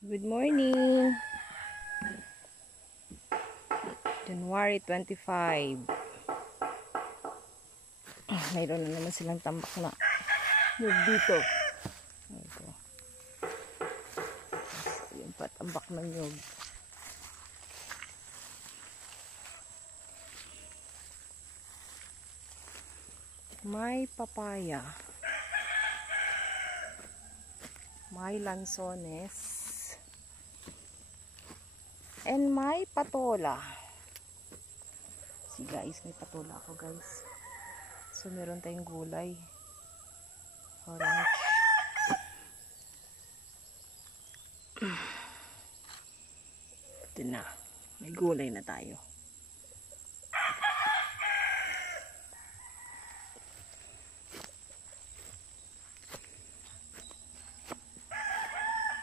Good morning. January 25. Mayroon na naman silang tambak na nyug dito. Ito. Yung patambak ng nyug. May papaya. May lansones. And may patola. See guys, may patola ako guys. So meron tayong gulay. Orange. Ito na. May gulay na tayo.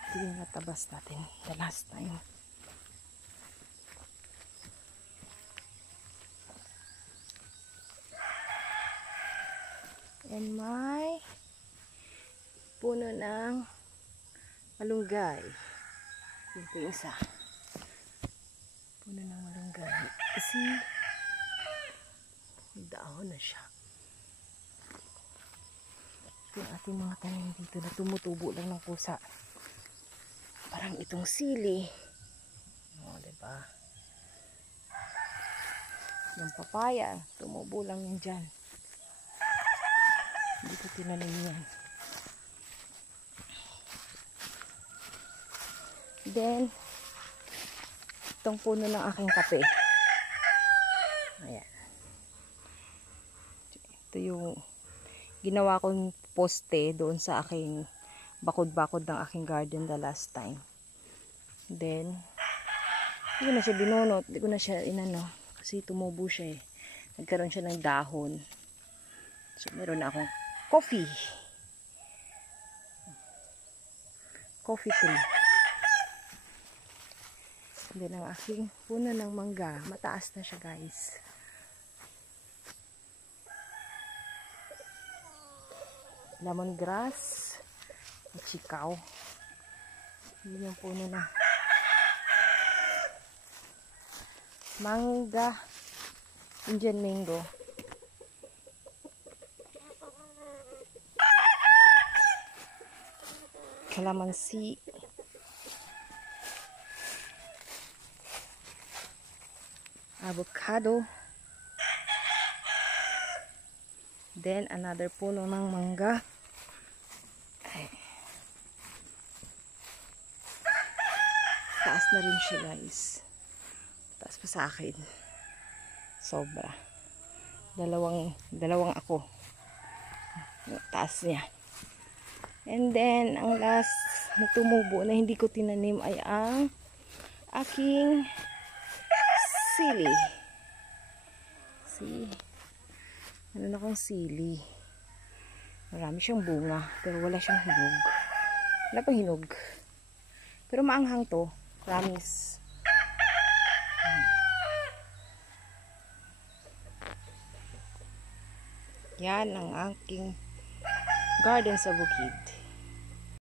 Ito yung natabas natin the last time. And may puno ng malunggay. Ito yung isa. Puno ng malunggay. Kasi dahon na siya. Ito yung ating mga tanim dito na tumutubo lang ng pusa. Parang itong sili. O, diba? Yung papaya, tumubo lang yan dyan. Hindi ko tinanim yan. Then, itong puno ng aking kape. Ayan. Ito yung ginawa kong poste doon sa aking bakod-bakod ng aking garden the last time. Then, hindi ko na siya binunot. Hindi ko na siya inano. Kasi tumubo siya eh. Nagkaroon siya ng dahon. So, meron na akong coffee tree. And then ang aking puno ng mangga, mataas na siya guys. Lemongrass at chikaw. Yun yung puno na mangga, Indian mango. Calamansi, avocado, then another puno ng mangga. Taas na rin siya guys, taas pa sa akin sobra. Dalawang ako taas niya. And then, ang last na tumubo na hindi ko tinanim ay ang aking sili. See? Ano na akong sili. Marami siyang bunga, pero wala siyang hinog. Wala pang hinog. Pero maanghang to. Promise. Yan ang aking garden sa bukid.